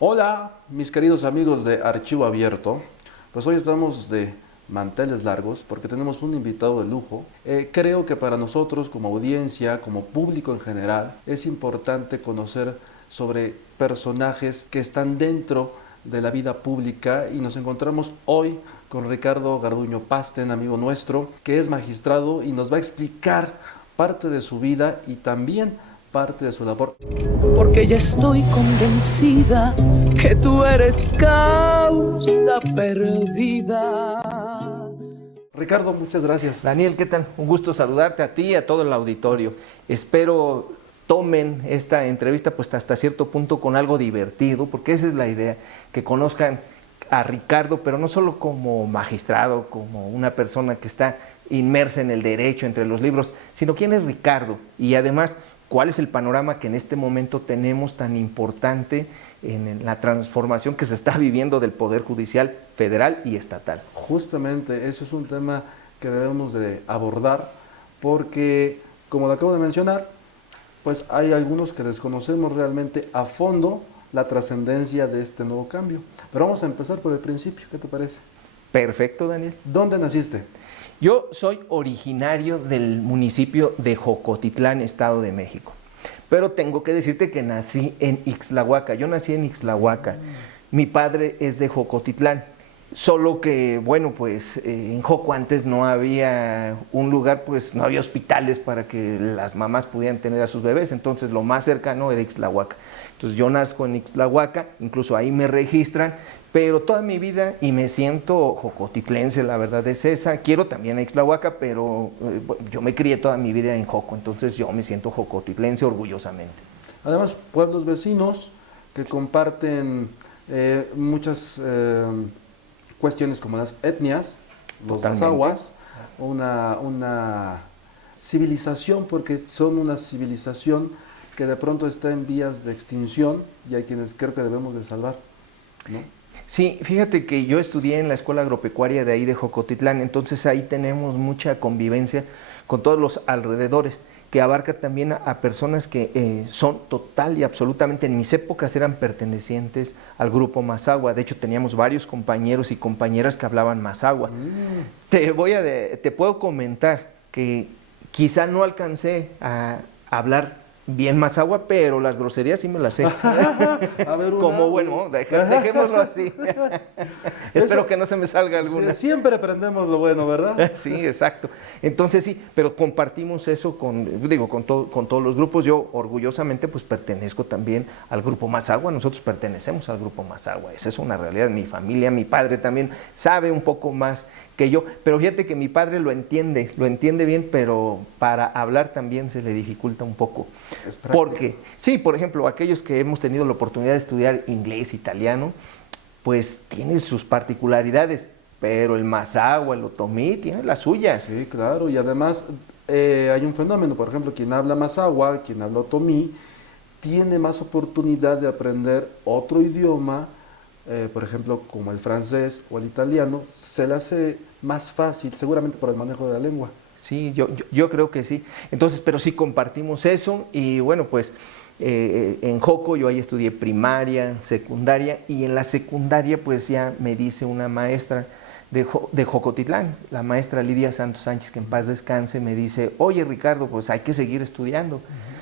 Hola, mis queridos amigos de Archivo Abierto. Pues hoy estamos de manteles largos porque tenemos un invitado de lujo. Creo que para nosotros como audiencia, como público en general, es importante conocer sobre personajes que están dentro de la vida pública y nos encontramos hoy con Ricardo Garduño Pasten, amigo nuestro, que es magistrado y nos va a explicar parte de su vida y también parte de su labor. Porque ya estoy convencida que tú eres causa perdida. Ricardo, muchas gracias. Daniel, ¿qué tal? Un gusto saludarte a ti y a todo el auditorio. Gracias. Espero tomen esta entrevista pues hasta cierto punto con algo divertido, porque esa es la idea, que conozcan a Ricardo, pero no solo como magistrado, como una persona que está inmersa en el derecho, entre los libros, sino quién es Ricardo y además cuál es el panorama que en este momento tenemos tan importante en la transformación que se está viviendo del Poder Judicial federal y estatal. Justamente, eso es un tema que debemos de abordar porque, como lo acabo de mencionar, pues hay algunos que desconocemos realmente a fondo la trascendencia de este nuevo cambio. Pero vamos a empezar por el principio, ¿qué te parece? Perfecto, Daniel. ¿Dónde naciste? Yo soy originario del municipio de Jocotitlán, Estado de México. Pero tengo que decirte que nací en Ixtlahuaca. Yo nací en Ixtlahuaca. Mi padre es de Jocotitlán. Solo que, bueno, pues en Joco antes no había un lugar, pues no había hospitales para que las mamás pudieran tener a sus bebés. Entonces lo más cercano era Ixtlahuaca. Entonces yo nazco en Ixtlahuaca, incluso ahí me registran, pero toda mi vida, y me siento jocotitlense, la verdad es esa. Quiero también a Ixtlahuaca, pero yo me crié toda mi vida en Joco, entonces yo me siento jocotitlense orgullosamente. Además, pueblos vecinos que comparten muchas cuestiones como las etnias, los Totalmente. mazahuas, una civilización, porque son una civilización que de pronto está en vías de extinción y hay quienes creo que debemos de salvar, ¿no? Sí, fíjate que yo estudié en la escuela agropecuaria de ahí de Jocotitlán, entonces ahí tenemos mucha convivencia con todos los alrededores, que abarca también a personas que son total y absolutamente, en mis épocas eran pertenecientes al grupo Mazahua. De hecho teníamos varios compañeros y compañeras que hablaban Mazahua. Te puedo comentar que quizá no alcancé a hablar bien Mazahua, pero las groserías sí me las sé. A ver, Como bueno, dejémoslo así. Espero que no se me salga alguna. Siempre aprendemos lo bueno, ¿verdad? Sí, exacto. Entonces sí, pero compartimos eso con todos los grupos. Yo orgullosamente pues pertenezco también al grupo Mazahua. Nosotros pertenecemos al grupo Mazahua. Esa es una realidad. Mi familia, mi padre también sabe un poco más que yo, pero fíjate que mi padre lo entiende bien, pero para hablar también se le dificulta un poco. Porque, sí, por ejemplo, aquellos que hemos tenido la oportunidad de estudiar inglés, italiano, pues tiene sus particularidades, pero el Mazahua, el otomí, tiene las suyas. Sí, claro, y además hay un fenómeno, por ejemplo, quien habla Mazahua, quien habla otomí, tiene más oportunidad de aprender otro idioma, por ejemplo, como el francés o el italiano, se le hace más fácil, seguramente por el manejo de la lengua. Sí, yo creo que sí. Entonces, pero sí compartimos eso y bueno, pues en Joco yo ahí estudié primaria, secundaria y en la secundaria pues ya me dice una maestra de Jocotitlán, la maestra Lidia Santos Sánchez, que en paz descanse, me dice, oye Ricardo, pues hay que seguir estudiando.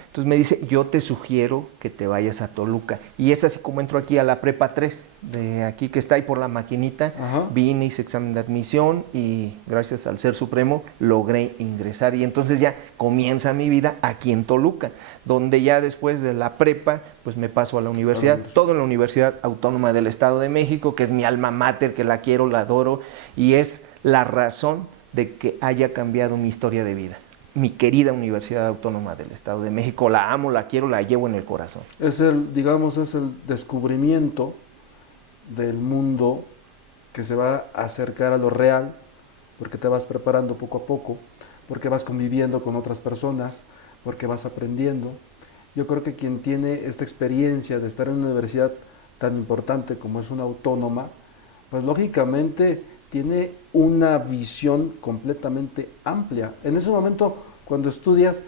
Entonces me dice, yo te sugiero que te vayas a Toluca. Y es así como entro aquí a la prepa 3, de aquí que está ahí por la maquinita. Ajá. Vine, hice examen de admisión y gracias al Ser Supremo logré ingresar. Y entonces ya comienza mi vida aquí en Toluca, donde ya después de la prepa, pues me paso a la universidad. Todo en la Universidad Autónoma del Estado de México, que es mi alma mater, que la quiero, la adoro, y es la razón de que haya cambiado mi historia de vida. Mi querida Universidad Autónoma del Estado de México, la amo, la quiero, la llevo en el corazón. Digamos, es el descubrimiento del mundo que se va a acercar a lo real, porque te vas preparando poco a poco, porque vas conviviendo con otras personas, porque vas aprendiendo. Yo creo que quien tiene esta experiencia de estar en una universidad tan importante como es una autónoma, pues lógicamente tiene una visión completamente amplia. En ese momento, cuando estudias,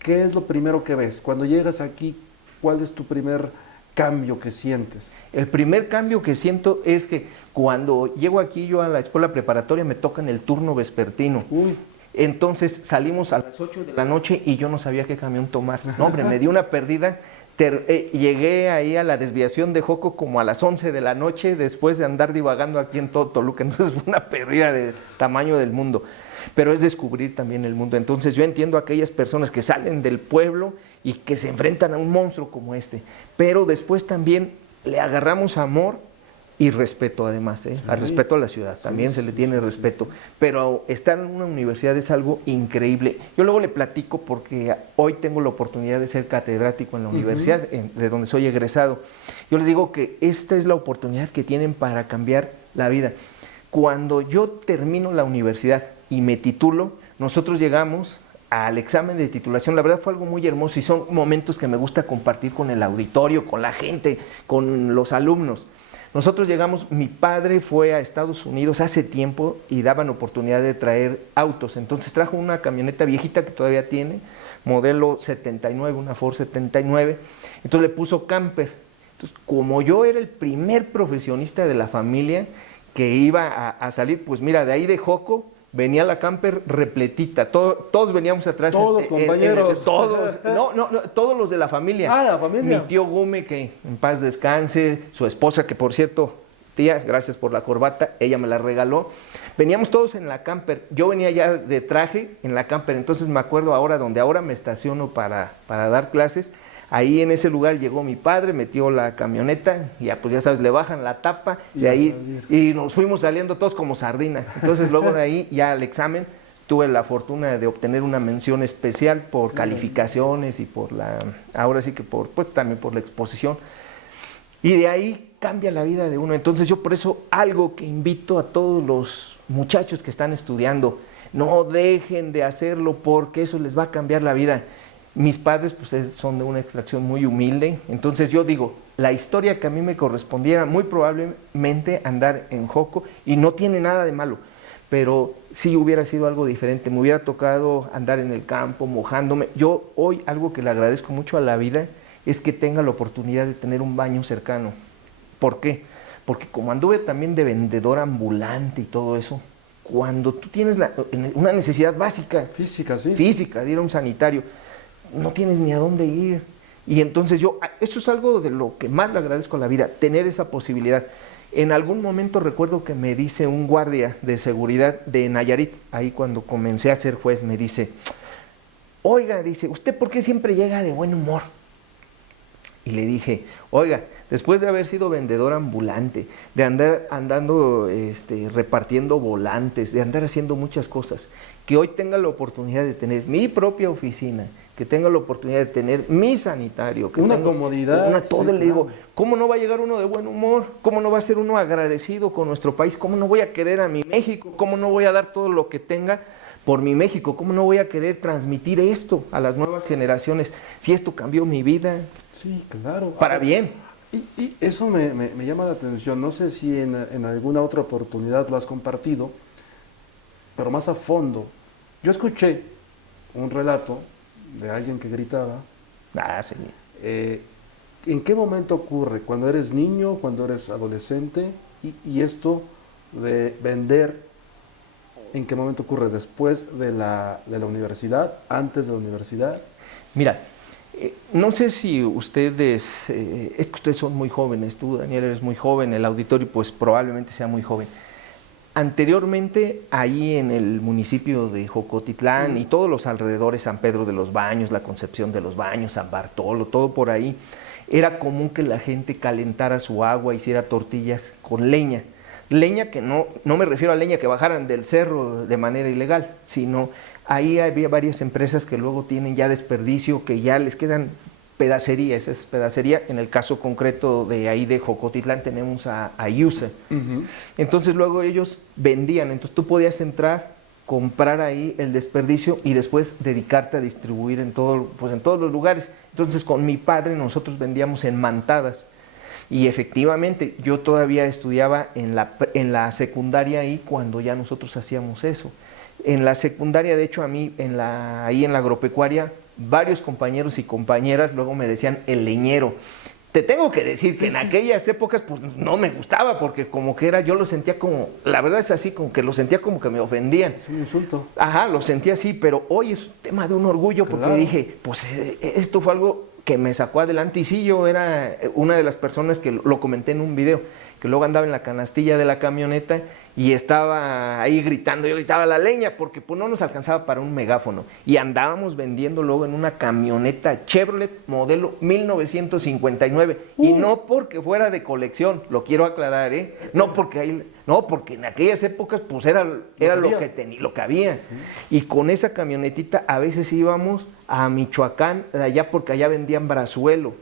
¿qué es lo primero que ves? Cuando llegas aquí, ¿cuál es tu primer cambio que sientes? El primer cambio que siento es que cuando llego aquí yo a la escuela preparatoria me tocan el turno vespertino. Uy. Entonces salimos a las 8 de la noche y yo no sabía qué camión tomar. No, hombre, me dio una pérdida. Llegué ahí a la desviación de Joco como a las 11 de la noche después de andar divagando aquí en todo Toluca. Entonces fue una pérdida del tamaño del mundo. Pero es descubrir también el mundo. Entonces yo entiendo a aquellas personas que salen del pueblo y que se enfrentan a un monstruo como este. Pero después también le agarramos amor y respeto además, ¿eh? Al respeto a la ciudad, también se le tiene respeto. Pero estar en una universidad es algo increíble. Yo luego le platico porque hoy tengo la oportunidad de ser catedrático en la universidad, de donde soy egresado. Yo les digo que esta es la oportunidad que tienen para cambiar la vida. Cuando yo termino la universidad y me titulo, nosotros llegamos al examen de titulación. La verdad fue algo muy hermoso y son momentos que me gusta compartir con el auditorio, con la gente, con los alumnos. Nosotros llegamos, mi padre fue a Estados Unidos hace tiempo y daban oportunidad de traer autos. Entonces trajo una camioneta viejita que todavía tiene, modelo 79, una Ford 79. Entonces le puso camper. Entonces, como yo era el primer profesionista de la familia que iba a salir, pues mira, de ahí de Joco venía la camper repletita, todos veníamos atrás. Todos los compañeros. Todos, no, todos los de la familia. Ah, la familia. Mi tío Gume, que en paz descanse, su esposa, que por cierto, tía, gracias por la corbata, ella me la regaló. Veníamos todos en la camper, yo venía ya de traje en la camper, entonces me acuerdo ahora, donde ahora me estaciono para dar clases, ahí en ese lugar llegó mi padre, metió la camioneta, y ya pues ya sabes, le bajan la tapa, y de ahí, y nos fuimos saliendo todos como sardinas. Entonces luego de ahí ya al examen tuve la fortuna de obtener una mención especial por calificaciones y por ahora sí que pues también por la exposición. Y de ahí cambia la vida de uno. Entonces yo por eso algo que invito a todos los muchachos que están estudiando, no dejen de hacerlo porque eso les va a cambiar la vida. Mis padres pues son de una extracción muy humilde, entonces yo digo, la historia que a mí me correspondiera, muy probablemente andar en Joco, y no tiene nada de malo, pero sí hubiera sido algo diferente, me hubiera tocado andar en el campo, mojándome. Yo hoy algo que le agradezco mucho a la vida es que tenga la oportunidad de tener un baño cercano. ¿Por qué? Porque como anduve también de vendedor ambulante y todo eso, cuando tú tienes una necesidad básica, Física, sí. Física, de ir a un sanitario, no tienes ni a dónde ir. Y entonces eso es algo de lo que más le agradezco a la vida, tener esa posibilidad. En algún momento recuerdo que me dice un guardia de seguridad de Nayarit, ahí cuando comencé a ser juez, me dice, oiga, dice, ¿usted por qué siempre llega de buen humor? Y le dije, oiga, después de haber sido vendedor ambulante, de andar andando repartiendo volantes, de andar haciendo muchas cosas, que hoy tenga la oportunidad de tener mi propia oficina, que tenga la oportunidad de tener mi sanitario, que una comodidad. Todo, sí, le digo, ¿cómo no va a llegar uno de buen humor? ¿Cómo no va a ser uno agradecido con nuestro país? ¿Cómo no voy a querer a mi México? ¿Cómo no voy a dar todo lo que tenga por mi México? ¿Cómo no voy a querer transmitir esto a las nuevas generaciones? Si esto cambió mi vida. Sí, claro. Para bien. Y eso me llama la atención. No sé si en alguna otra oportunidad lo has compartido, pero más a fondo. Yo escuché un relato de alguien que gritaba. Sí. ¿En qué momento ocurre? ¿Cuando eres niño? ¿Cuando eres adolescente? Y esto de vender, ¿en qué momento ocurre? ¿Después de la universidad? ¿Antes de la universidad? Mira, no sé si ustedes, es que ustedes son muy jóvenes, tú Daniel eres muy joven, el auditorio pues probablemente sea muy joven. Anteriormente, ahí en el municipio de Jocotitlán y todos los alrededores, San Pedro de los Baños, la Concepción de los Baños, San Bartolo, todo por ahí, era común que la gente calentara su agua, hiciera tortillas con leña. Leña que no me refiero a leña que bajaran del cerro de manera ilegal, sino ahí había varias empresas que luego tienen ya desperdicio, que ya les quedan pedacería, esa es pedacería. En el caso concreto de ahí de Jocotitlán tenemos a IUSA. Entonces luego ellos vendían, entonces tú podías entrar, comprar ahí el desperdicio y después dedicarte a distribuir en todos los lugares. Entonces con mi padre nosotros vendíamos en mantadas. Y efectivamente, yo todavía estudiaba en la secundaria ahí cuando ya nosotros hacíamos eso. En la secundaria, de hecho, a mí, ahí en la agropecuaria, varios compañeros y compañeras luego me decían el leñero. te tengo que decir que en aquellas épocas pues no me gustaba porque como que era, yo lo sentía como, la verdad es así, como que lo sentía como que me ofendían. Es un insulto. Ajá, lo sentía así, pero hoy es un tema de un orgullo porque Claro. dije, pues esto fue algo que me sacó adelante y sí, yo era una de las personas que lo comenté en un video, que luego andaba en la canastilla de la camioneta y estaba ahí gritando, yo gritaba la leña porque pues no nos alcanzaba para un megáfono y andábamos vendiendo luego en una camioneta Chevrolet modelo 1959 y no porque fuera de colección, lo quiero aclarar, no porque en aquellas épocas pues era lo que había. Y con esa camionetita a veces íbamos a Michoacán, de allá porque allá vendían brazuelo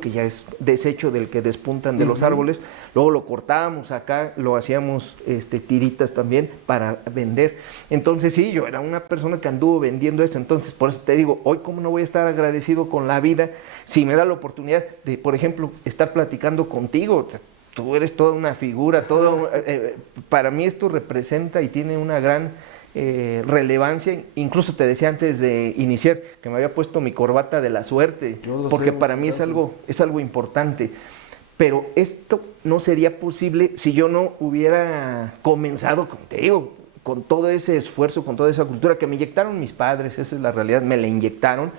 que ya es desecho del que despuntan de los árboles, luego lo cortábamos acá, lo hacíamos tiritas también para vender. Entonces sí, yo era una persona que anduvo vendiendo eso, entonces por eso te digo, hoy cómo no voy a estar agradecido con la vida si me da la oportunidad de, por ejemplo, estar platicando contigo. Tú eres toda una figura, para mí esto representa y tiene una gran relevancia. Incluso te decía antes de iniciar que me había puesto mi corbata de la suerte, porque para mí es algo importante. Pero esto no sería posible si yo no hubiera comenzado contigo, con todo ese esfuerzo, con toda esa cultura que me inyectaron mis padres, esa es la realidad, me la inyectaron.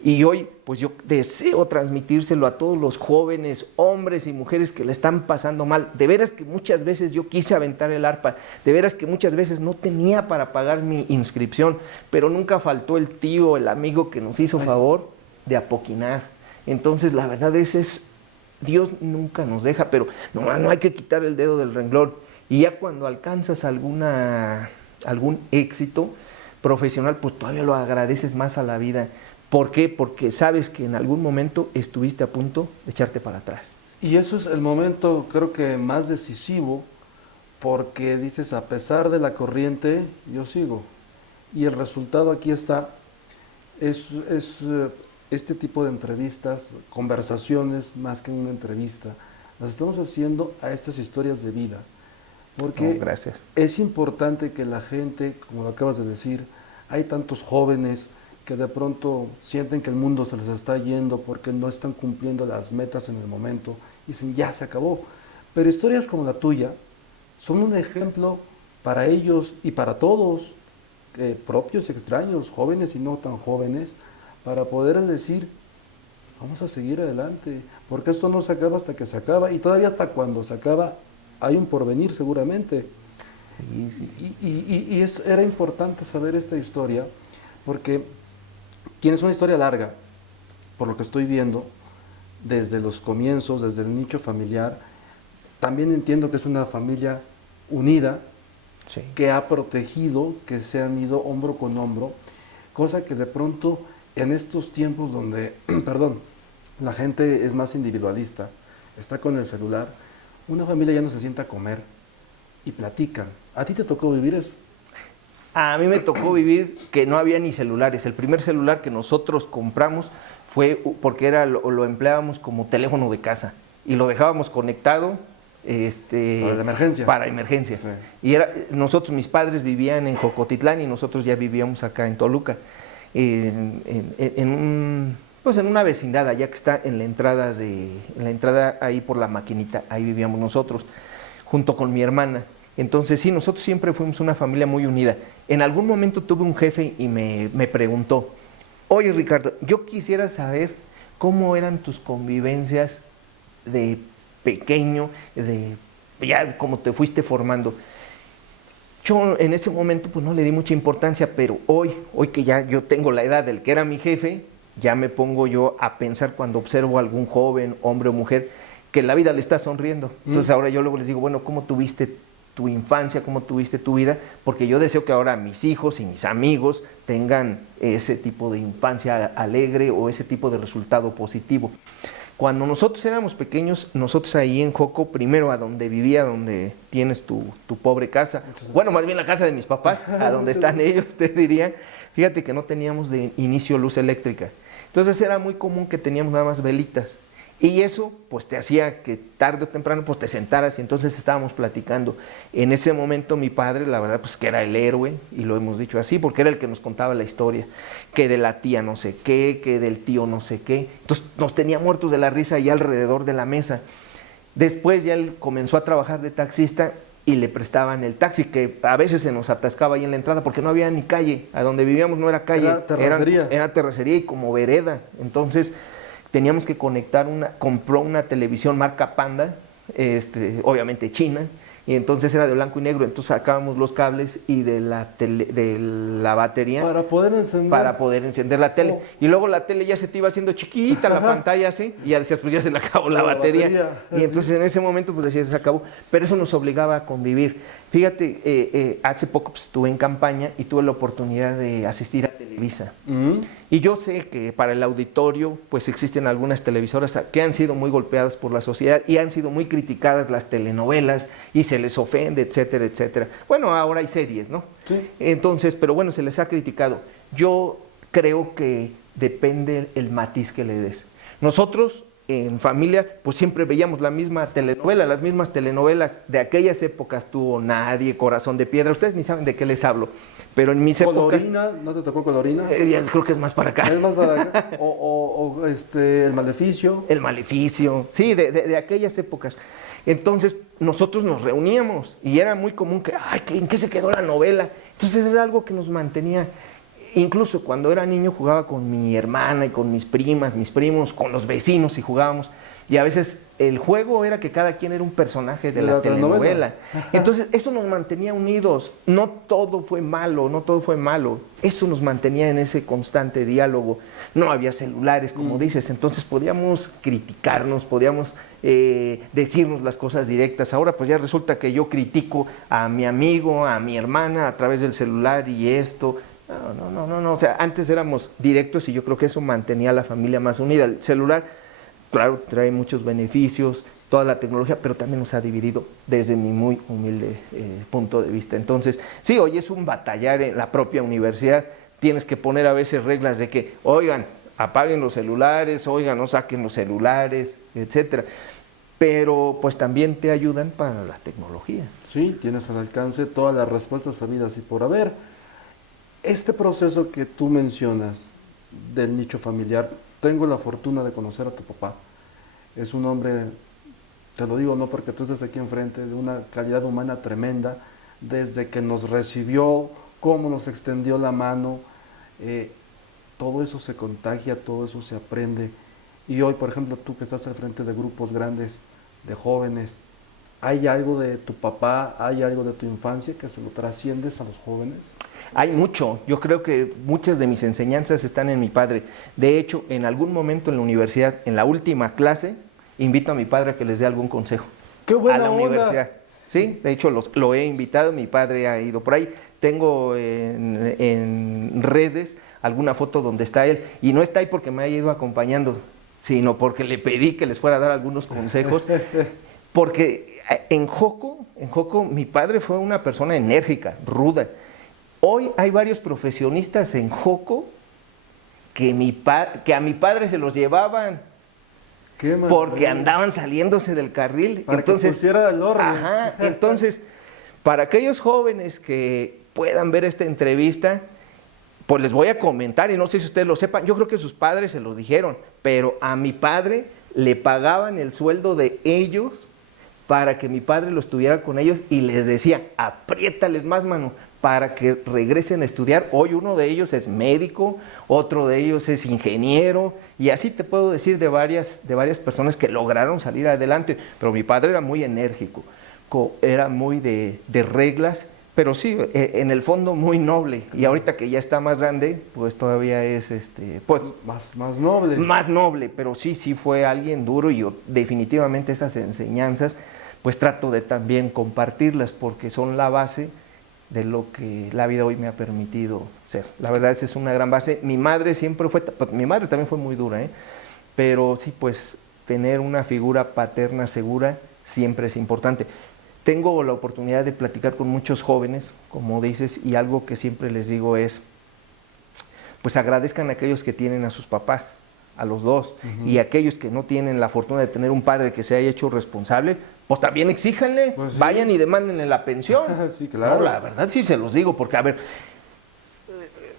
Y hoy, pues yo deseo transmitírselo a todos los jóvenes, hombres y mujeres que le están pasando mal. De veras que muchas veces yo quise aventar el arpa, de veras que muchas veces no tenía para pagar mi inscripción, pero nunca faltó el tío, el amigo que nos hizo favor de apoquinar. Entonces, la verdad es Dios nunca nos deja, pero no hay que quitar el dedo del renglón. Y ya cuando alcanzas algún éxito profesional, pues todavía lo agradeces más a la vida. ¿Por qué? Porque sabes que en algún momento estuviste a punto de echarte para atrás. Y eso es el momento, creo que más decisivo, porque dices, a pesar de la corriente, yo sigo. Y el resultado aquí está, es este tipo de entrevistas, conversaciones, más que una entrevista, las estamos haciendo a estas historias de vida. Porque gracias. Es importante que la gente, como lo acabas de decir, hay tantos jóvenes que de pronto sienten que el mundo se les está yendo porque no están cumpliendo las metas en el momento y dicen, ya se acabó. Pero historias como la tuya son un ejemplo para ellos y para todos, propios, extraños, jóvenes y no tan jóvenes, para poder decir, vamos a seguir adelante, porque esto no se acaba hasta que se acaba, y todavía hasta cuando se acaba hay un porvenir seguramente. Sí. Y era importante saber esta historia, porque tienes una historia larga, por lo que estoy viendo, desde los comienzos, desde el nicho familiar. También entiendo que es una familia unida, Sí. que ha protegido, que se han ido hombro con hombro, cosa que de pronto en estos tiempos donde, perdón, la gente es más individualista, está con el celular, una familia ya no se sienta a comer y platican. ¿A ti te tocó vivir eso? A mí me tocó vivir que no había ni celulares. El primer celular que nosotros compramos fue porque lo empleábamos como teléfono de casa y lo dejábamos conectado Para la emergencia. Para emergencia. Sí. Y mis padres vivían en Jocotitlán y nosotros ya vivíamos acá en Toluca, en una vecindad allá que está en la entrada ahí por la maquinita, ahí vivíamos nosotros, junto con mi hermana. Entonces sí, nosotros siempre fuimos una familia muy unida. En algún momento tuve un jefe y me preguntó, oye Ricardo, yo quisiera saber cómo eran tus convivencias de pequeño, ya como te fuiste formando. Yo en ese momento pues no le di mucha importancia, pero hoy que ya yo tengo la edad del que era mi jefe, ya me pongo yo a pensar cuando observo a algún joven, hombre o mujer, que la vida le está sonriendo. Entonces ahora yo luego les digo, bueno, ¿cómo tuviste tu infancia, cómo tuviste tu vida? Porque yo deseo que ahora mis hijos y mis amigos tengan ese tipo de infancia alegre o ese tipo de resultado positivo. Cuando nosotros éramos pequeños, nosotros ahí en Joco, primero a donde vivía, donde tienes tu pobre casa, bueno, más bien la casa de mis papás, a donde están ellos, te diría, fíjate que no teníamos de inicio luz eléctrica. Entonces era muy común que teníamos nada más velitas. Y eso pues te hacía que tarde o temprano pues te sentaras y entonces estábamos platicando. En ese momento mi padre, la verdad pues que era el héroe, y lo hemos dicho así, porque era el que nos contaba la historia, que de la tía no sé qué, que del tío no sé qué. Entonces nos tenía muertos de la risa ahí alrededor de la mesa. Después ya él comenzó a trabajar de taxista y le prestaban el taxi, que a veces se nos atascaba ahí en la entrada porque no había ni calle. A donde vivíamos no era calle, era terracería. Era terracería y como vereda. Entonces teníamos que conectar compró una televisión marca Panda, obviamente china, y entonces era de blanco y negro, entonces sacábamos los cables y de la batería para poder encender la tele. Y luego la tele ya se te iba haciendo chiquita, la pantalla así, y ya decías, pues ya se le acabó la batería. Y entonces en ese momento pues decías, se acabó. Pero eso nos obligaba a convivir. Fíjate, hace poco pues, estuve en campaña y tuve la oportunidad de asistir a Televisa. Y yo sé que para el auditorio pues existen algunas televisoras que han sido muy golpeadas por la sociedad y han sido muy criticadas las telenovelas y se les ofende, etcétera, etcétera. Bueno, ahora hay series, ¿no? Sí. Entonces, pero bueno, se les ha criticado. Yo creo que depende el matiz que le des. Nosotros en familia pues siempre veíamos la misma telenovela, las mismas telenovelas de aquellas épocas. Tuvo Nadie, Corazón de Piedra, ustedes ni saben de qué les hablo, pero en mis Colorina, épocas... ¿no te tocó Colorina? Ya creo que es más para acá. Es más para acá. El Maleficio. El Maleficio, sí, de aquellas épocas. Entonces nosotros nos reuníamos y era muy común que, ay, ¿en qué se quedó la novela? Entonces era algo que nos mantenía. Incluso cuando era niño jugaba con mi hermana y con mis primas, mis primos, con los vecinos y jugábamos. Y a veces el juego era que cada quien era un personaje de la telenovela. Entonces eso nos mantenía unidos. No todo fue malo, no todo fue malo. Eso nos mantenía en ese constante diálogo. No había celulares, como dices. Entonces podíamos criticarnos, podíamos decirnos las cosas directas. Ahora pues ya resulta que yo critico a mi amigo, a mi hermana a través del celular y esto... No. O sea, antes éramos directos y yo creo que eso mantenía a la familia más unida. El celular, claro, trae muchos beneficios, toda la tecnología, pero también nos ha dividido desde mi muy humilde punto de vista. Entonces, sí, hoy es un batallar en la propia universidad. Tienes que poner a veces reglas de que, oigan, apaguen los celulares, oigan, no saquen los celulares, etcétera. Pero pues también te ayudan para la tecnología. Sí, tienes al alcance todas las respuestas sabidas y por haber. Este proceso que tú mencionas del nicho familiar, tengo la fortuna de conocer a tu papá. Es un hombre, te lo digo no porque tú estés aquí enfrente, de una calidad humana tremenda, desde que nos recibió, cómo nos extendió la mano, todo eso se contagia, todo eso se aprende. Y hoy, por ejemplo, tú que estás al frente de grupos grandes, de jóvenes, ¿hay algo de tu papá, hay algo de tu infancia que se lo trasciendes a los jóvenes? Hay mucho, yo creo que muchas de mis enseñanzas están en mi padre. De hecho, en algún momento en la universidad, en la última clase, invito a mi padre a que les dé algún consejo. ¡Qué buena a la onda! Universidad. Sí, de hecho lo he invitado, mi padre ha ido por ahí. Tengo en redes alguna foto donde está él, y no está ahí porque me haya ido acompañando, sino porque le pedí que les fuera a dar algunos consejos, porque en Joco mi padre fue una persona enérgica, ruda. Hoy hay varios profesionistas en Joco que a mi padre se los llevaban porque andaban saliéndose del carril. Para entonces, que pusiera el orden. Ajá, entonces, para aquellos jóvenes que puedan ver esta entrevista, pues les voy a comentar, y no sé si ustedes lo sepan, yo creo que sus padres se los dijeron, pero a mi padre le pagaban el sueldo de ellos para que mi padre los tuviera con ellos y les decía, apriétales más, mano, para que regresen a estudiar. Hoy uno de ellos es médico, otro de ellos es ingeniero, y así te puedo decir de varias personas que lograron salir adelante. Pero mi padre era muy enérgico, era muy de reglas, pero sí, en el fondo muy noble. Y ahorita que ya está más grande, pues todavía es pues más noble. Más noble, pero sí fue alguien duro, y yo definitivamente esas enseñanzas pues trato de también compartirlas porque son la base de lo que la vida hoy me ha permitido ser. La verdad, esa es una gran base. Mi madre siempre fue, mi madre también fue muy dura, pero sí, pues tener una figura paterna segura siempre es importante. Tengo la oportunidad de platicar con muchos jóvenes, como dices, y algo que siempre les digo es, pues agradezcan a aquellos que tienen a sus papás, a los dos. Y aquellos que no tienen la fortuna de tener un padre que se haya hecho responsable, pues también exíjanle, Pues sí. vayan y demándenle la pensión. Sí, claro. No, la verdad sí se los digo, porque a ver,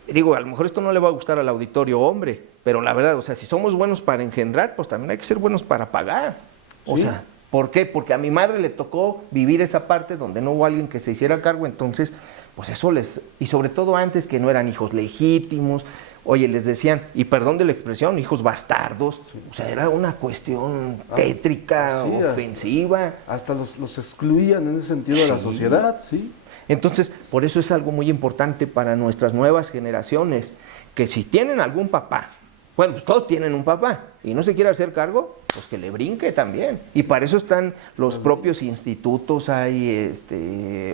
digo, a lo mejor esto no le va a gustar al auditorio hombre, pero la verdad, o sea, si somos buenos para engendrar, pues también hay que ser buenos para pagar. O Sí. sea, ¿por qué? Porque a mi madre le tocó vivir esa parte donde no hubo alguien que se hiciera cargo, entonces, pues eso les... Y sobre todo antes que no eran hijos legítimos, oye, les decían, y perdón de la expresión, hijos bastardos, o sea, era una cuestión tétrica, así es. ofensiva. Hasta los excluían en ese sentido de la Sí. sociedad, sí. Entonces, por eso es algo muy importante para nuestras nuevas generaciones, que si tienen algún papá, bueno, pues todos tienen un papá, y no se quiere hacer cargo, pues que le brinque también. Y para eso están los propios institutos, hay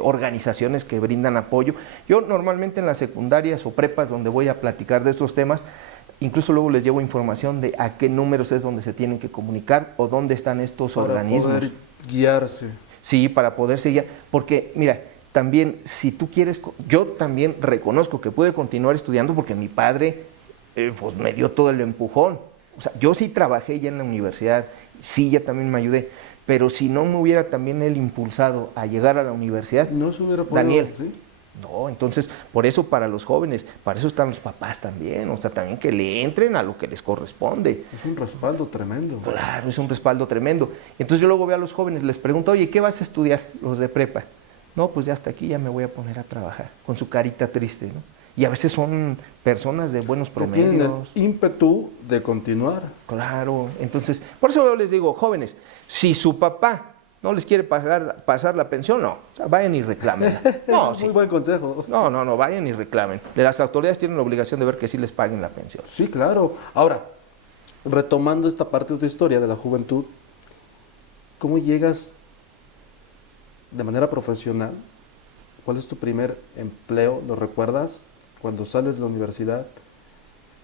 organizaciones que brindan apoyo. Yo normalmente en las secundarias o prepas donde voy a platicar de estos temas, incluso luego les llevo información de a qué números es donde se tienen que comunicar o dónde están estos Para organismos. poder guiarse. Sí, para poder seguir, porque mira, también si tú quieres, yo también reconozco que pude continuar estudiando porque mi padre pues me dio todo el empujón. O sea, yo sí trabajé ya en la universidad, sí, ya también me ayudé, pero si no me hubiera también él impulsado a llegar a la universidad, No se hubiera podido, Daniel, ¿sí? no, entonces, por eso para los jóvenes, para eso están los papás también, o sea, también que le entren a lo que les corresponde. Es un respaldo tremendo. Claro, es un respaldo tremendo. Entonces yo luego veo a los jóvenes, les pregunto, oye, ¿qué vas a estudiar? Los de prepa. No, pues ya hasta aquí ya me voy a poner a trabajar, con su carita triste, ¿no? Y a veces son personas de buenos Que tienen el promedios. ímpetu de continuar. Claro, entonces, por eso yo les digo, jóvenes, si su papá no les quiere pasar la pensión, no, o sea, vayan y reclámenla. No, Es sí. muy buen consejo. No, vayan y reclamen. Las autoridades tienen la obligación de ver que sí les paguen la pensión. Sí, claro. Ahora, retomando esta parte de tu historia de la juventud, ¿cómo llegas de manera profesional? ¿Cuál es tu primer empleo? ¿Lo recuerdas? Cuando sales de la universidad,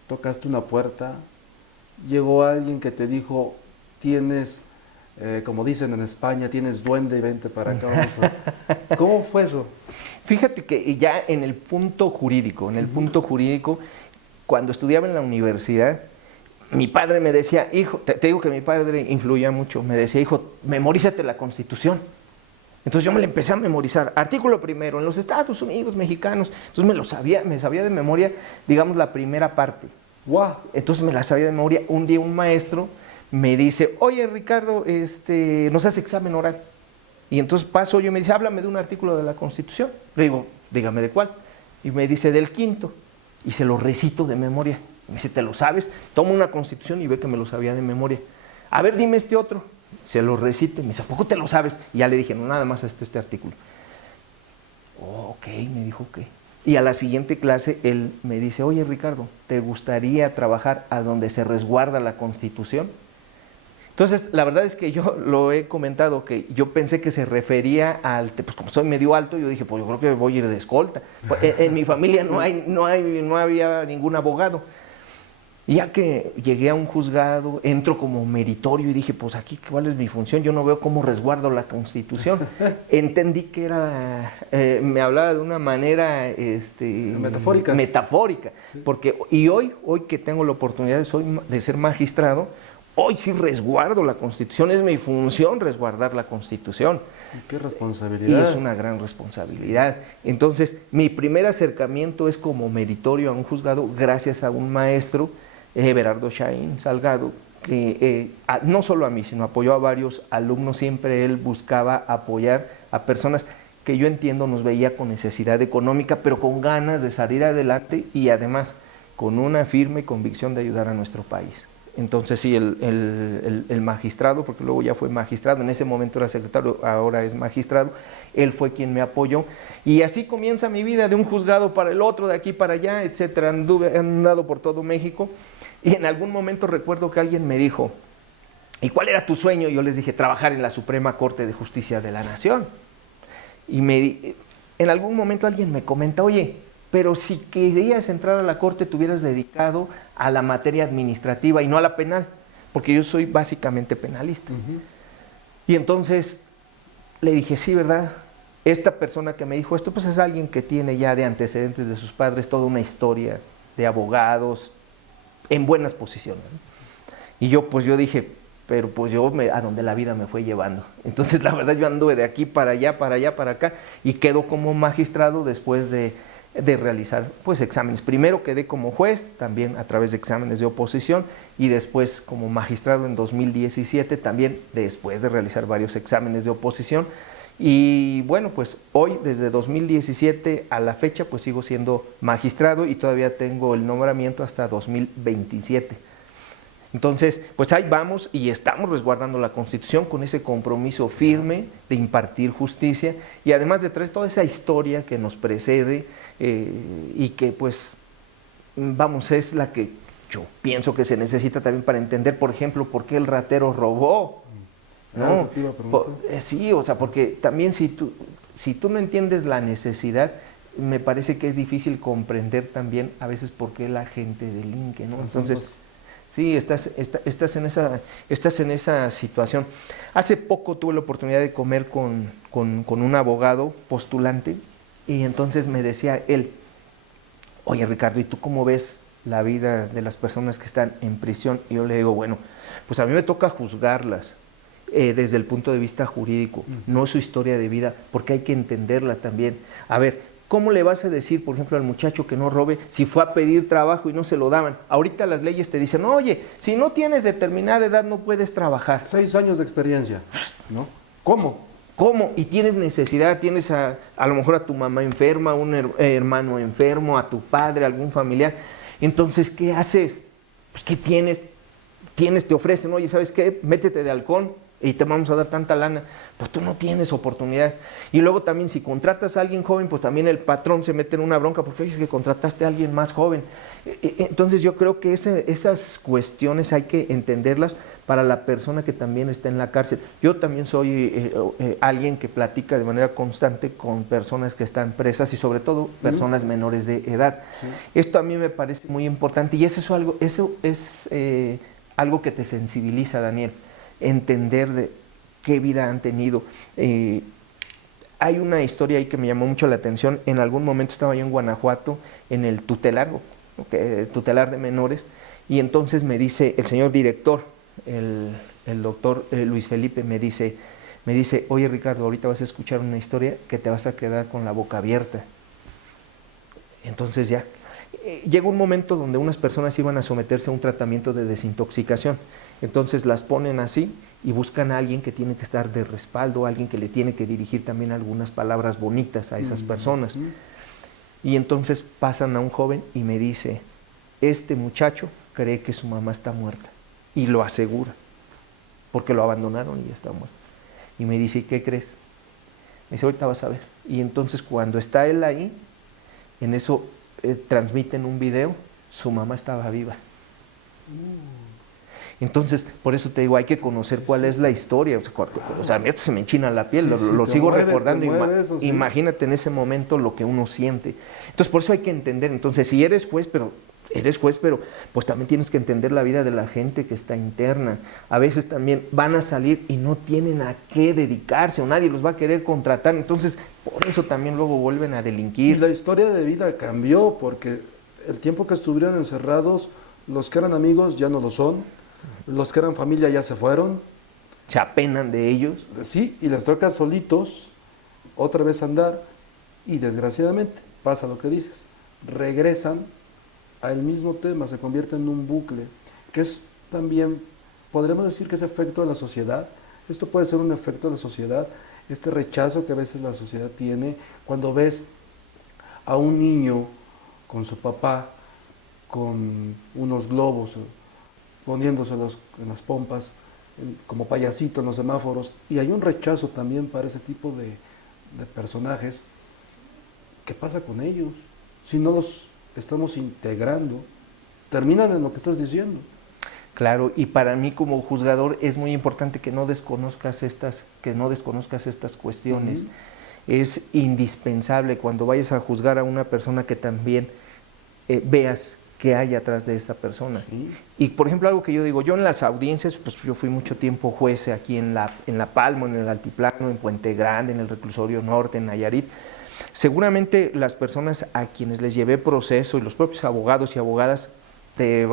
tocaste una puerta, llegó alguien que te dijo, tienes, como dicen en España, tienes duende y vente para acá. Vamos a-". ¿Cómo fue eso? Fíjate que ya en el punto jurídico, cuando estudiaba en la universidad, mi padre me decía, hijo, te digo que mi padre influía mucho, me decía, hijo, memorízate la Constitución. Entonces yo me la empecé a memorizar, artículo primero, en los Estados Unidos mexicanos, entonces me sabía de memoria, digamos, la primera parte. ¡Guau! Entonces me la sabía de memoria. Un día un maestro me dice, oye Ricardo, nos hace examen oral. Y entonces paso yo y me dice, háblame de un artículo de la Constitución. Le digo, dígame de cuál. Y me dice, del 5º. Y se lo recito de memoria. Y me dice, ¿te lo sabes? Tomo una Constitución y ve que me lo sabía de memoria. A ver, dime este otro. Se lo recito y me dice, ¿a poco te lo sabes? Y ya le dije, no, nada más este artículo. Oh, ok, me dijo ok. Y a la siguiente clase él me dice, oye Ricardo, ¿te gustaría trabajar a donde se resguarda la Constitución? Entonces, la verdad es que yo lo he comentado, que yo pensé que se refería al, pues como soy medio alto, yo dije, pues yo creo que voy a ir de escolta. En mi familia no había ningún abogado. Y ya que llegué a un juzgado, entro como meritorio y dije, pues aquí, ¿cuál es mi función? Yo no veo cómo resguardo la Constitución. Entendí que era, me hablaba de una manera metafórica. Metafórica. Sí. Porque, y hoy que tengo la oportunidad de ser magistrado, hoy sí resguardo la Constitución, es mi función resguardar la Constitución. ¡Qué Y responsabilidad! es una gran responsabilidad. Entonces, mi primer acercamiento es como meritorio a un juzgado gracias a un maestro, Everardo Shain Salgado, que no solo a mí, sino apoyó a varios alumnos. Siempre él buscaba apoyar a personas que yo entiendo nos veía con necesidad económica, pero con ganas de salir adelante y además con una firme convicción de ayudar a nuestro país. Entonces sí, el magistrado, porque luego ya fue magistrado, en ese momento era secretario, ahora es magistrado, él fue quien me apoyó. Y así comienza mi vida, de un juzgado para el otro, de aquí para allá, etcétera. He andado por todo México y en algún momento recuerdo que alguien me dijo, ¿y cuál era tu sueño? Y yo les dije, trabajar en la Suprema Corte de Justicia de la Nación. Y en algún momento alguien me comenta, oye, pero si querías entrar a la Corte te hubieras dedicado a la materia administrativa y no a la penal, porque yo soy básicamente penalista. Y entonces le dije, sí, ¿verdad? Esta persona que me dijo esto, pues es alguien que tiene ya de antecedentes de sus padres toda una historia de abogados en buenas posiciones, ¿no? Y yo dije, pero pues a donde la vida me fue llevando. Entonces la verdad yo anduve de aquí para allá, para allá, para acá, y quedo como magistrado después de realizar pues exámenes. Primero quedé como juez, también a través de exámenes de oposición, y después como magistrado en 2017, también después de realizar varios exámenes de oposición. Y bueno, pues hoy, desde 2017 a la fecha, pues sigo siendo magistrado y todavía tengo el nombramiento hasta 2027. Entonces, pues ahí vamos y estamos resguardando la Constitución con ese compromiso firme de impartir justicia y además de traer toda esa historia que nos precede y que pues, vamos, es la que yo pienso que se necesita también para entender, por ejemplo, por qué el ratero robó. ¿No? Sí, o sea, porque también si tú no entiendes la necesidad, me parece que es difícil comprender también a veces por qué la gente delinque, ¿no? Entonces, sí, estás en esa situación. Hace poco tuve la oportunidad de comer con un abogado postulante y entonces me decía él, oye Ricardo, ¿y tú cómo ves la vida de las personas que están en prisión? Y yo le digo, bueno, pues a mí me toca juzgarlas desde el punto de vista jurídico, no su historia de vida, porque hay que entenderla también. A ver, ¿cómo le vas a decir, por ejemplo, al muchacho que no robe si fue a pedir trabajo y no se lo daban? Ahorita las leyes te dicen, oye, si no tienes determinada edad no puedes trabajar. 6 años de experiencia, ¿no? ¿Cómo? Y tienes necesidad, tienes a lo mejor a tu mamá enferma, un hermano enfermo, a tu padre, algún familiar. Entonces, ¿qué haces? Pues, ¿qué tienes? Te ofrecen, oye, ¿sabes qué? Métete de halcón y te vamos a dar tanta lana, pues tú no tienes oportunidad. Y luego también si contratas a alguien joven, pues también el patrón se mete en una bronca porque oye, es que contrataste a alguien más joven. Entonces yo creo que esas cuestiones hay que entenderlas para la persona que también está en la cárcel. Yo también soy alguien que platica de manera constante con personas que están presas y sobre todo personas menores de edad. Sí. Esto a mí me parece muy importante y eso es algo que te sensibiliza, Daniel. Entender de qué vida han tenido. Hay una historia ahí que me llamó mucho la atención. En algún momento estaba yo en Guanajuato, en el tutelar de menores, y entonces me dice el señor director, el doctor Luis Felipe, me dice, oye Ricardo, ahorita vas a escuchar una historia que te vas a quedar con la boca abierta. Entonces ya, llegó un momento donde unas personas iban a someterse a un tratamiento de desintoxicación. Entonces las ponen así y buscan a alguien que tiene que estar de respaldo, alguien que le tiene que dirigir también algunas palabras bonitas a esas personas. Y entonces pasan a un joven y me dice, este muchacho cree que su mamá está muerta y lo asegura, porque lo abandonaron y ya está muerto. Y me dice, ¿qué crees? Me dice, ahorita vas a ver. Y entonces cuando está él ahí, en eso transmiten un video, su mamá estaba viva. Entonces, por eso te digo, hay que conocer cuál es la historia. O sea, a mí hasta se me enchina la piel, lo sigo recordando. Imagínate en ese momento lo que uno siente. Entonces, por eso hay que entender. Entonces, si eres juez, pero pues también tienes que entender la vida de la gente que está interna. A veces también van a salir y no tienen a qué dedicarse o nadie los va a querer contratar. Entonces, por eso también luego vuelven a delinquir. Y la historia de vida cambió porque el tiempo que estuvieron encerrados, los que eran amigos ya no lo son. Los que eran familia ya se fueron. Se apenan de ellos. Sí, y les toca solitos otra vez andar. Y desgraciadamente pasa lo que dices. Regresan al mismo tema, se convierte en un bucle. Que es también, podríamos decir que es efecto de la sociedad. Esto puede ser un efecto de la sociedad. Este rechazo que a veces la sociedad tiene cuando ves a un niño con su papá, con unos globos, poniéndoselos en las pompas, como payasito en los semáforos, y hay un rechazo también para ese tipo de personajes. ¿Qué pasa con ellos? Si no los estamos integrando, terminan en lo que estás diciendo. Claro, y para mí como juzgador es muy importante que no desconozcas estas cuestiones. Es indispensable cuando vayas a juzgar a una persona que también veas qué hay atrás de esa persona. Sí. Y por ejemplo, algo que yo digo, yo en las audiencias, pues yo fui mucho tiempo juez aquí en La Palma, en el Altiplano, en Puente Grande, en el Reclusorio Norte, en Nayarit. Seguramente las personas a quienes les llevé proceso y los propios abogados y abogadas te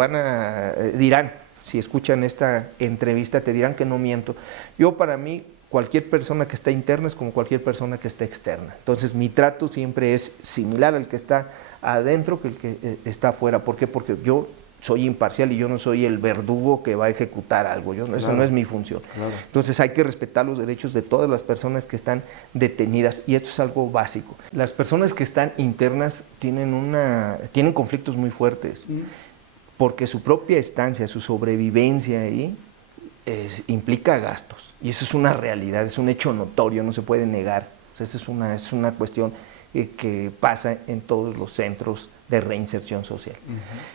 dirán, si escuchan esta entrevista te dirán que no miento. Yo, para mí, cualquier persona que está interna es como cualquier persona que está externa. Entonces mi trato siempre es similar al que está adentro que el que está afuera. ¿Por qué? Porque yo soy imparcial y yo no soy el verdugo que va a ejecutar algo. Eso no es mi función. Claro. Entonces hay que respetar los derechos de todas las personas que están detenidas, y esto es algo básico. Las personas que están internas tienen conflictos muy fuertes, porque su propia estancia, su sobrevivencia ahí implica gastos, y eso es una realidad, es un hecho notorio, no se puede negar. O sea, es una cuestión que pasa en todos los centros de reinserción social.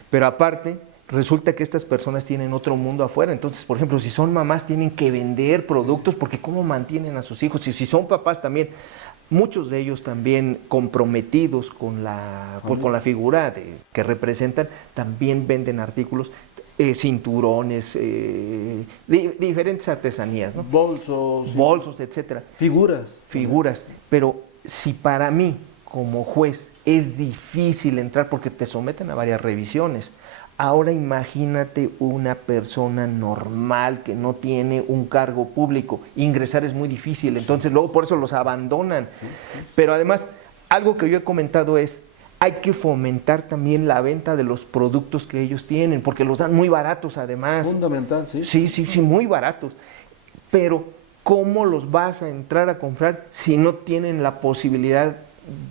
Pero aparte, resulta que estas personas tienen otro mundo afuera. Entonces, por ejemplo, si son mamás, tienen que vender productos, porque ¿cómo mantienen a sus hijos? Si son papás también, muchos de ellos también comprometidos con la figura que representan, también venden artículos, cinturones, diferentes artesanías, ¿no? Bolsos, etcétera. Figuras. Pero si para mí, como juez, es difícil entrar porque te someten a varias revisiones, ahora imagínate una persona normal que no tiene un cargo público. Ingresar es muy difícil, entonces luego por eso los abandonan. Pero además, algo que yo he comentado es, hay que fomentar también la venta de los productos que ellos tienen, porque los dan muy baratos además. Fundamental, sí. Sí, muy baratos. Pero, ¿cómo los vas a entrar a comprar si no tienen la posibilidad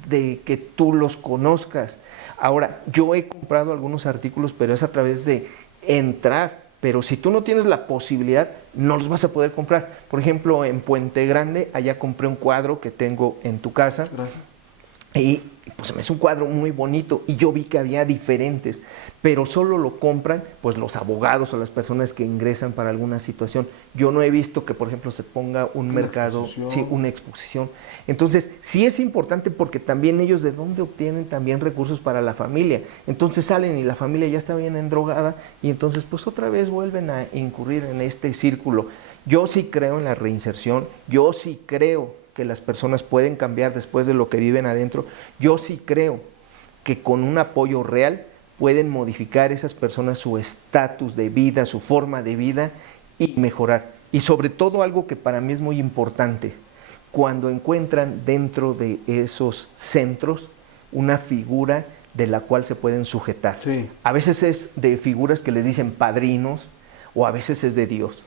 de que tú los conozcas? Ahora, yo he comprado algunos artículos, pero es a través de entrar. Pero si tú no tienes la posibilidad, no los vas a poder comprar. Por ejemplo, en Puente Grande, allá compré un cuadro que tengo en tu casa. Gracias. Y pues es un cuadro muy bonito, y yo vi que había diferentes, pero solo lo compran pues los abogados o las personas que ingresan para alguna situación. Yo no he visto que, por ejemplo, se ponga una exposición. Entonces, sí es importante, porque también ellos, ¿de dónde obtienen también recursos para la familia? Entonces salen y la familia ya está bien endrogada, y entonces pues otra vez vuelven a incurrir en este círculo. Yo sí creo en la reinserción, yo sí creo que las personas pueden cambiar después de lo que viven adentro. Yo sí creo que con un apoyo real pueden modificar esas personas su estatus de vida, su forma de vida, y mejorar. Y sobre todo, algo que para mí es muy importante, cuando encuentran dentro de esos centros una figura de la cual se pueden sujetar. Sí. A veces es de figuras que les dicen padrinos, o a veces es de Dios.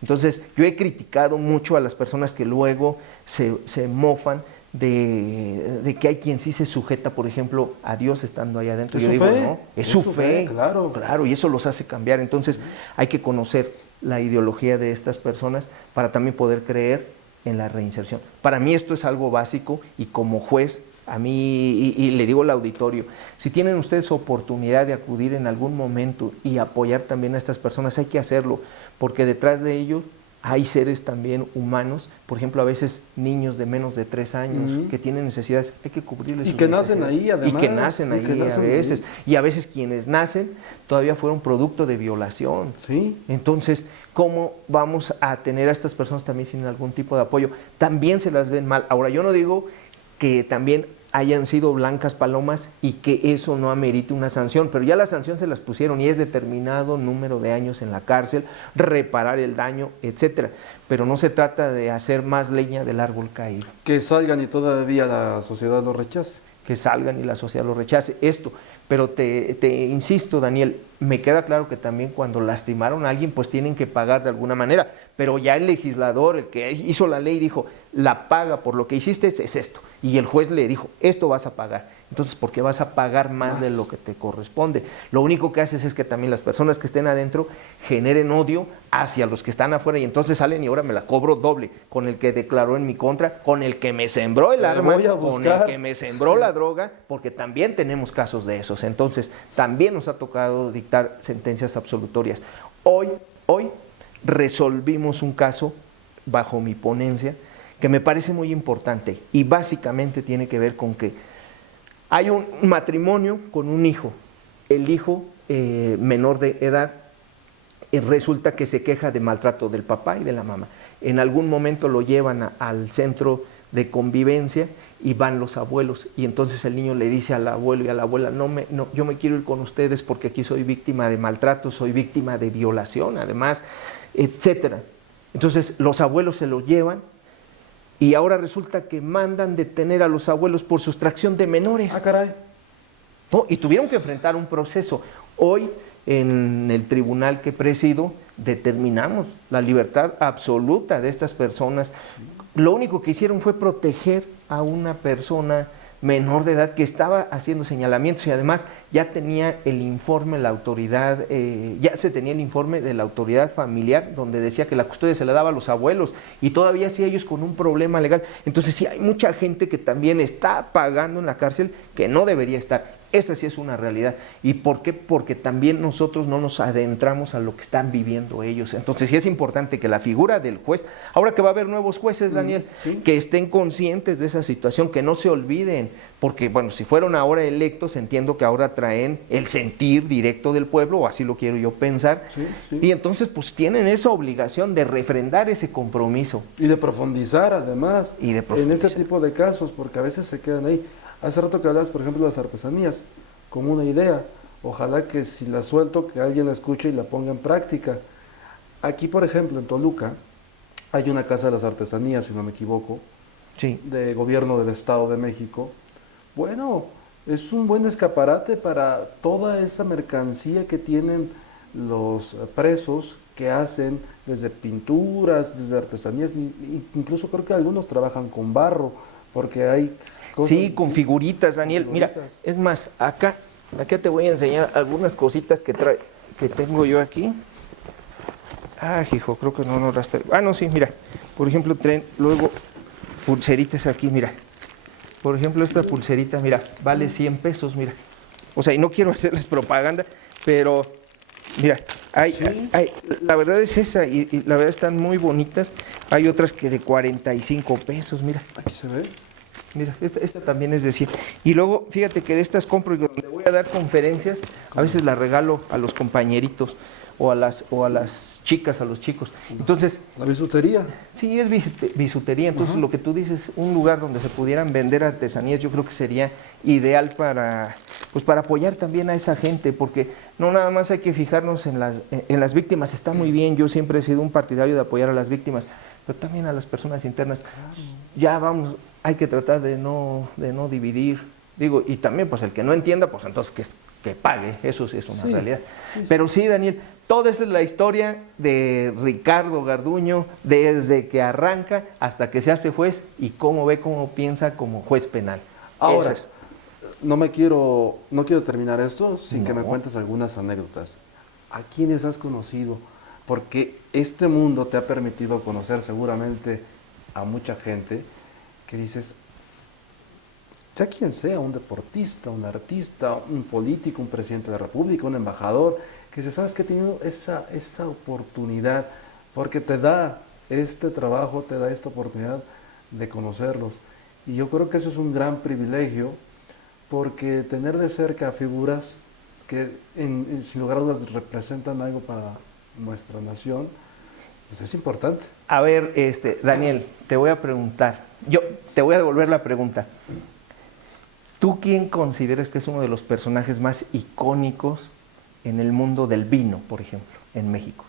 Entonces, yo he criticado mucho a las personas que luego se mofan de que hay quien sí se sujeta, por ejemplo, a Dios estando ahí adentro. Yo digo, no, es su fe, claro, y eso los hace cambiar. Entonces, hay que conocer la ideología de estas personas para también poder creer en la reinserción. Para mí esto es algo básico, y como juez, a mí, y le digo al auditorio, si tienen ustedes oportunidad de acudir en algún momento y apoyar también a estas personas, hay que hacerlo, porque detrás de ellos hay seres también humanos, por ejemplo, a veces niños de menos de 3 años que tienen necesidades, hay que cubrirles sus necesidades. Nacen ahí, además. Y que nacen ahí a veces. Y a veces quienes nacen todavía fueron producto de violación. Sí. Entonces, ¿cómo vamos a tener a estas personas también sin algún tipo de apoyo? También se las ven mal. Ahora, yo no digo que también hayan sido blancas palomas y que eso no amerite una sanción, pero ya la sanción se las pusieron, y es determinado número de años en la cárcel, reparar el daño, etcétera. Pero no se trata de hacer más leña del árbol caído. Que salgan y todavía la sociedad lo rechace. Que salgan y la sociedad lo rechace. Esto. Pero te insisto, Daniel, me queda claro que también cuando lastimaron a alguien, pues tienen que pagar de alguna manera. Pero ya el legislador, el que hizo la ley, dijo, la paga por lo que hiciste es esto. Y el juez le dijo, esto vas a pagar. Entonces, ¿por qué vas a pagar más de lo que te corresponde? Lo único que haces es que también las personas que estén adentro generen odio hacia los que están afuera, y entonces salen y ahora me la cobro doble, con el que declaró en mi contra, con el que me sembró el arma, con el que me sembró la droga, porque también tenemos casos de esos. Entonces, también nos ha tocado dictar sentencias absolutorias. Hoy resolvimos un caso bajo mi ponencia que me parece muy importante, y básicamente tiene que ver con que hay un matrimonio con un hijo. El hijo menor de edad resulta que se queja de maltrato del papá y de la mamá. En algún momento lo llevan al centro de convivencia, y van los abuelos, y entonces el niño le dice al abuelo y a la abuela, no, yo me quiero ir con ustedes porque aquí soy víctima de maltrato, soy víctima de violación, además, etcétera. Entonces los abuelos se lo llevan, y ahora resulta que mandan detener a los abuelos por sustracción de menores. Ah, caray. ¿No? Y tuvieron que enfrentar un proceso. Hoy, en el tribunal que presido, determinamos la libertad absoluta de estas personas. Lo único que hicieron fue proteger a una persona menor de edad que estaba haciendo señalamientos, y además ya tenía el informe, la autoridad, ya se tenía el informe de la autoridad familiar donde decía que la custodia se la daba a los abuelos, y todavía sí ellos con un problema legal. Entonces sí hay mucha gente que también está pagando en la cárcel que no debería estar. Esa sí es una realidad. ¿Y por qué? Porque también nosotros no nos adentramos a lo que están viviendo ellos. Entonces sí es importante que la figura del juez, ahora que va a haber nuevos jueces, Daniel, sí, que estén conscientes de esa situación, que no se olviden, porque bueno, si fueron ahora electos, entiendo que ahora traen el sentir directo del pueblo, o así lo quiero yo pensar, Sí, sí. y entonces pues tienen esa obligación de refrendar ese compromiso. Y de profundizar además Y de en profundizar. este tipo de casos, porque a veces se quedan ahí. Hace rato que hablabas, por ejemplo, de las artesanías, como una idea. Ojalá que si la suelto, que alguien la escuche y la ponga en práctica. Aquí, por ejemplo, en Toluca, hay una casa de las artesanías, si no me equivoco, Sí. de gobierno del Estado de México. Bueno, es un buen escaparate para toda esa mercancía que tienen los presos, que hacen desde pinturas, desde artesanías, incluso creo que algunos trabajan con barro, porque hay cosas... Sí, con figuritas, Daniel. Mira, figuritas. es más, acá te voy a enseñar algunas cositas que tengo yo aquí. Ah, hijo, creo que no las traigo. Ah, no, sí, mira. Por ejemplo, traen luego pulseritas aquí, mira. Por ejemplo, esta pulserita, mira, vale 100 pesos, mira. O sea, y no quiero hacerles propaganda, pero mira, la verdad es esa, y la verdad están muy bonitas. Hay otras que de 45 pesos, mira. Aquí se ve. Mira, esta también es de 100. Y luego, fíjate que de estas compro y donde voy a dar conferencias, a veces las regalo a los compañeritos o a las chicas, a los chicos. Entonces, La bisutería. sí, es bisutería. Entonces, lo que tú dices, un lugar donde se pudieran vender artesanías, yo creo que sería ideal para apoyar también a esa gente, porque no nada más hay que fijarnos en las víctimas. Está muy bien, yo siempre he sido un partidario de apoyar a las víctimas, pero también a las personas internas. Ya vamos, hay que tratar de no dividir. Digo, y también pues el que no entienda, pues entonces que pague, eso sí es una realidad. Sí. Pero sí, Daniel, toda esa es la historia de Ricardo Garduño, desde que arranca hasta que se hace juez, y cómo piensa como juez penal. Ahora, Esa es. no quiero terminar esto sin que me No. cuentes algunas anécdotas. ¿A quiénes has conocido? Porque este mundo te ha permitido conocer seguramente a mucha gente que dices, sea quien sea, un deportista, un artista, un político, un presidente de la República, un embajador, que dice, sabes que he tenido esa oportunidad, porque te da este trabajo, te da esta oportunidad de conocerlos. Y yo creo que eso es un gran privilegio, porque tener de cerca figuras que sin lugar a dudas representan algo para nuestra nación, pues es importante. A ver, Daniel, te voy a preguntar, yo te voy a devolver la pregunta. ¿Tú quién consideras que es uno de los personajes más icónicos en el mundo del vino, por ejemplo, en México?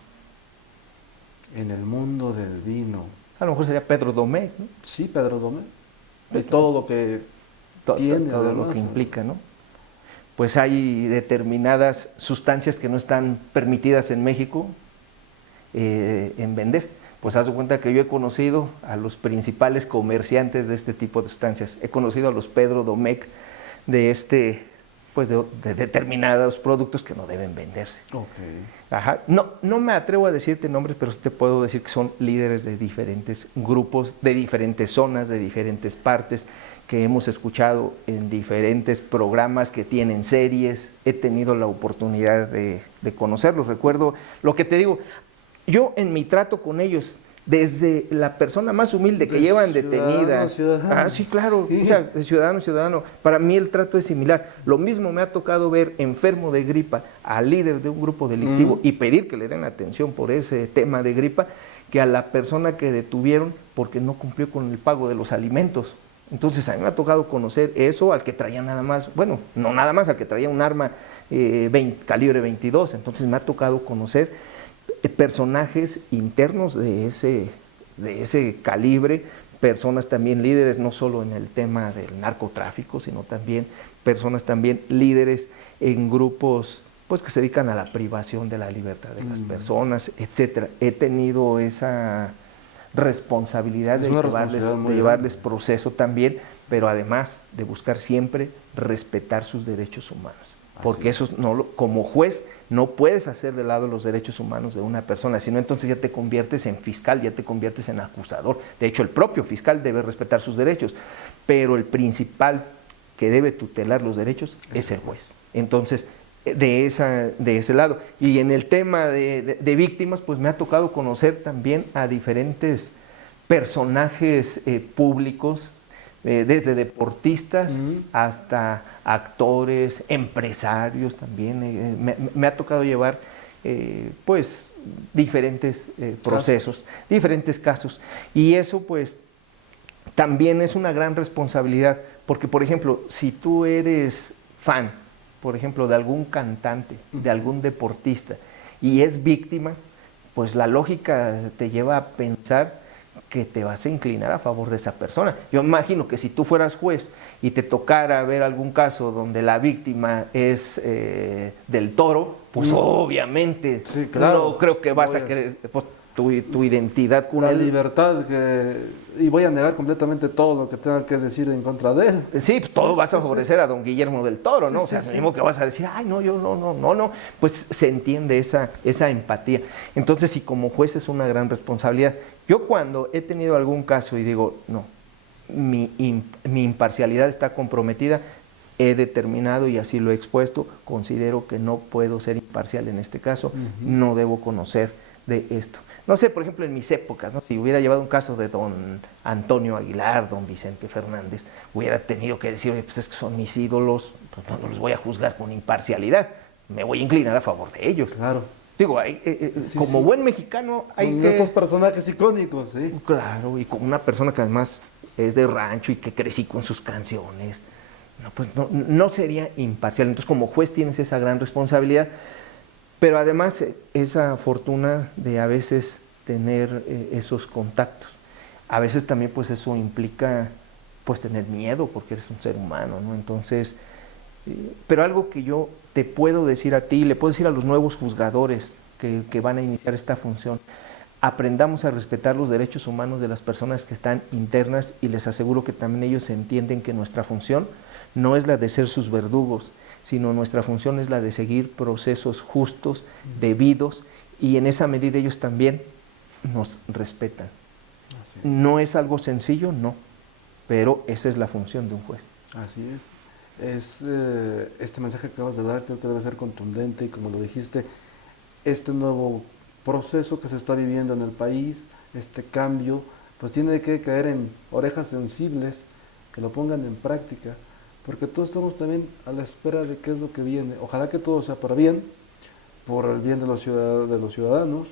En el mundo del vino. A lo mejor sería Pedro Domecq, ¿no? Sí, Pedro Domecq. Y todo lo que tiene, todo lo además, que ¿no? implica, ¿no? Pues hay determinadas sustancias que no están permitidas en México en vender. Pues haz de cuenta que yo he conocido a los principales comerciantes de este tipo de sustancias. He conocido a los Pedro Domecq de de determinados productos que no deben venderse. Ok. Ajá. No me atrevo a decirte nombres, pero sí te puedo decir que son líderes de diferentes grupos, de diferentes zonas, de diferentes partes, que hemos escuchado en diferentes programas que tienen series. He tenido la oportunidad de conocerlos. Recuerdo lo que te digo, yo en mi trato con ellos, desde la persona más humilde que llevan detenida. Ciudadano. Sí, claro, Sí. o sea, de ciudadano. Para mí el trato es similar. Lo mismo me ha tocado ver enfermo de gripa al líder de un grupo delictivo y pedir que le den atención por ese tema de gripa, que a la persona que detuvieron porque no cumplió con el pago de los alimentos. Entonces a mí me ha tocado conocer eso, al que traía nada más, bueno, no nada más, al que traía un arma calibre 22. Entonces me ha tocado conocer personajes internos de ese calibre, personas también líderes, no solo en el tema del narcotráfico, sino también personas también líderes en grupos pues que se dedican a la privación de la libertad de las personas, etcétera. He tenido esa responsabilidad de llevarles proceso también, pero además de buscar siempre respetar sus derechos humanos. Porque eso como juez no puedes hacer de lado los derechos humanos de una persona, sino entonces ya te conviertes en fiscal, ya te conviertes en acusador. De hecho, el propio fiscal debe respetar sus derechos, pero el principal que debe tutelar los derechos es el juez. Entonces, de ese lado. Y en el tema de víctimas, pues me ha tocado conocer también a diferentes personajes públicos, desde deportistas hasta actores, empresarios también. Me ha tocado llevar pues diferentes procesos, diferentes casos. Y eso pues también es una gran responsabilidad, porque por ejemplo, si tú eres fan, por ejemplo, de algún cantante, de algún deportista, y es víctima, pues la lógica te lleva a pensar que te vas a inclinar a favor de esa persona. Yo imagino que si tú fueras juez y te tocara ver algún caso donde la víctima es del Toro, pues obviamente sí, claro, no creo que vas a querer pues, tu identidad con la él. Libertad y voy a negar completamente todo lo que tenga que decir en contra de él. Sí, pues todo vas a favorecer a don Guillermo del Toro, ¿no? Sí, o sea, lo mismo que vas a decir, ay, no, yo no, pues se entiende esa empatía. Entonces, sí, como juez es una gran responsabilidad. Yo cuando he tenido algún caso y digo, no, mi imparcialidad está comprometida, he determinado y así lo he expuesto, considero que no puedo ser imparcial en este caso, no debo conocer de esto. No sé, por ejemplo, en mis épocas, ¿no? Si hubiera llevado un caso de don Antonio Aguilar, don Vicente Fernández, hubiera tenido que decir, oye, pues es que son mis ídolos, pues no los voy a juzgar con imparcialidad, me voy a inclinar a favor de ellos. Claro. Digo, como buen mexicano hay que... estos personajes icónicos, sí. Claro, y como una persona que además es de rancho y que crecí con sus canciones, no, pues no sería imparcial. Entonces, como juez tienes esa gran responsabilidad, pero además esa fortuna de a veces tener esos contactos. A veces también pues eso implica pues tener miedo porque eres un ser humano, ¿no? Entonces, pero algo que yo te puedo decir a ti, le puedo decir a los nuevos juzgadores que van a iniciar esta función, aprendamos a respetar los derechos humanos de las personas que están internas y les aseguro que también ellos entienden que nuestra función no es la de ser sus verdugos, sino nuestra función es la de seguir procesos justos, debidos, y en esa medida ellos también nos respetan. No es algo sencillo, no, pero esa es la función de un juez. Así es. Este mensaje que acabas de dar creo que debe ser contundente y como lo dijiste, este nuevo proceso que se está viviendo en el país, este cambio, pues tiene que caer en orejas sensibles, que lo pongan en práctica, porque todos estamos también a la espera de qué es lo que viene. Ojalá que todo sea para bien, por el bien de los ciudadanos.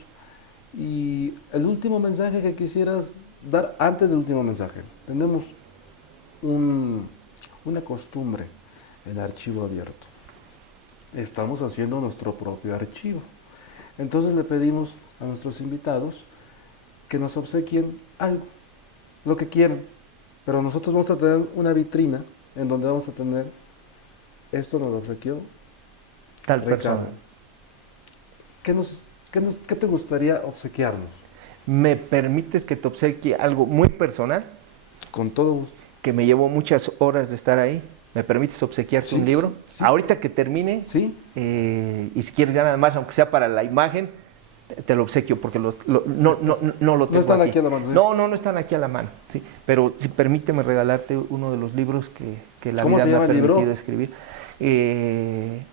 Y el último mensaje que quisieras dar antes del último mensaje. Tenemos una costumbre en Archivo Abierto. Estamos haciendo nuestro propio archivo. Entonces le pedimos a nuestros invitados que nos obsequien algo, lo que quieran. Pero nosotros vamos a tener una vitrina en donde vamos a tener, esto nos lo obsequió tal persona. ¿Qué te gustaría obsequiarnos? ¿Me permites que te obsequie algo muy personal? Con todo gusto. Que me llevó muchas horas de estar ahí. ¿Me permites obsequiarte un libro? Sí. Ahorita que termine, sí. Y si quieres ya nada más, aunque sea para la imagen, te lo obsequio, porque no lo tengo no están aquí a la mano. ¿Sí? No están aquí a la mano, sí. Pero si permíteme regalarte uno de los libros que la vida me ha permitido escribir.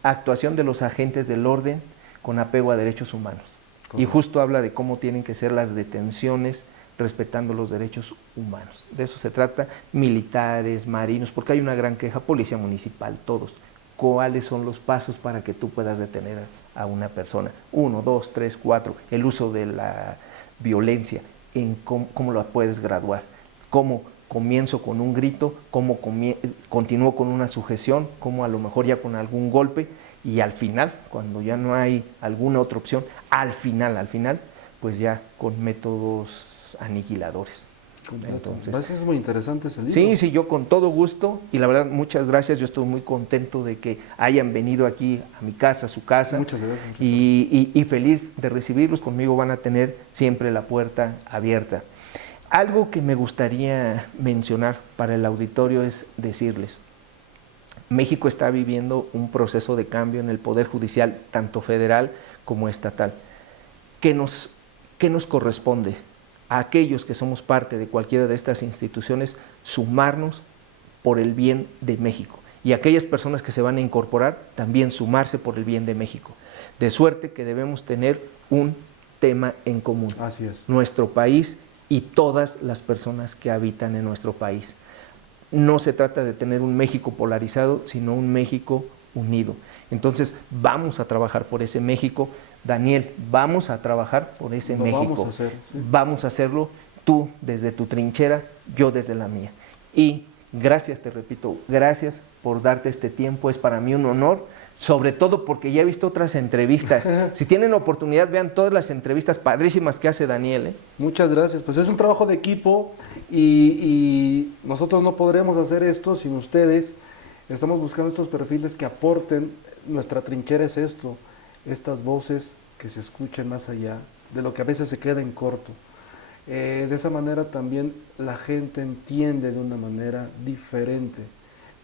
Actuación de los agentes del orden con apego a derechos humanos. ¿Cómo? Y justo habla de cómo tienen que ser las detenciones respetando los derechos humanos. De eso se trata, militares, marinos, porque hay una gran queja, policía municipal, todos. ¿Cuáles son los pasos para que tú puedas detener a una persona? 1, 2, 3, 4, el uso de la violencia, en cómo la puedes graduar, cómo comienzo con un grito, cómo continúo con una sujeción, cómo a lo mejor ya con algún golpe, y al final, cuando ya no hay alguna otra opción, al final, pues ya con métodos aniquiladores. Entonces, es muy interesante ese libro. Sí, yo con todo gusto, y la verdad muchas gracias, yo estoy muy contento de que hayan venido aquí a mi casa, a su casa. Muchas gracias. Y feliz de recibirlos, conmigo van a tener siempre la puerta abierta. Algo que me gustaría mencionar para el auditorio es decirles, México está viviendo un proceso de cambio en el Poder Judicial, tanto federal como estatal. ¿Qué nos corresponde? A aquellos que somos parte de cualquiera de estas instituciones, sumarnos por el bien de México. Y aquellas personas que se van a incorporar, también sumarse por el bien de México. De suerte que debemos tener un tema en común. Así es. Nuestro país y todas las personas que habitan en nuestro país. No se trata de tener un México polarizado, sino un México unido. Entonces, vamos a trabajar por ese México. Daniel, vamos a trabajar por ese México. Vamos a hacer, sí. Vamos a hacerlo, tú desde tu trinchera, yo desde la mía. Y gracias, te repito, gracias por darte este tiempo. Es para mí un honor, sobre todo porque ya he visto otras entrevistas. Si tienen oportunidad, vean todas las entrevistas padrísimas que hace Daniel. Muchas gracias. Pues es un trabajo de equipo y nosotros no podremos hacer esto sin ustedes. Estamos buscando estos perfiles que aporten. Nuestra trinchera es esto, estas voces que se escuchen más allá de lo que a veces se queda en corto. De esa manera también la gente entiende de una manera diferente.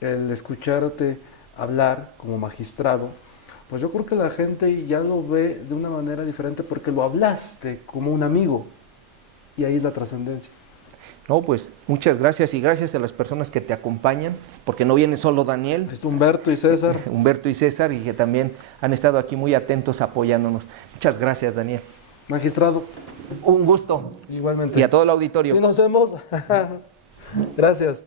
El escucharte hablar como magistrado, pues yo creo que la gente ya lo ve de una manera diferente porque lo hablaste como un amigo y ahí es la trascendencia. No, pues muchas gracias y gracias a las personas que te acompañan, porque no viene solo Daniel. Es Humberto y César. Humberto y César, y que también han estado aquí muy atentos apoyándonos. Muchas gracias, Daniel. Magistrado. Un gusto. Igualmente. Y a todo el auditorio. Sí, nos vemos. Gracias.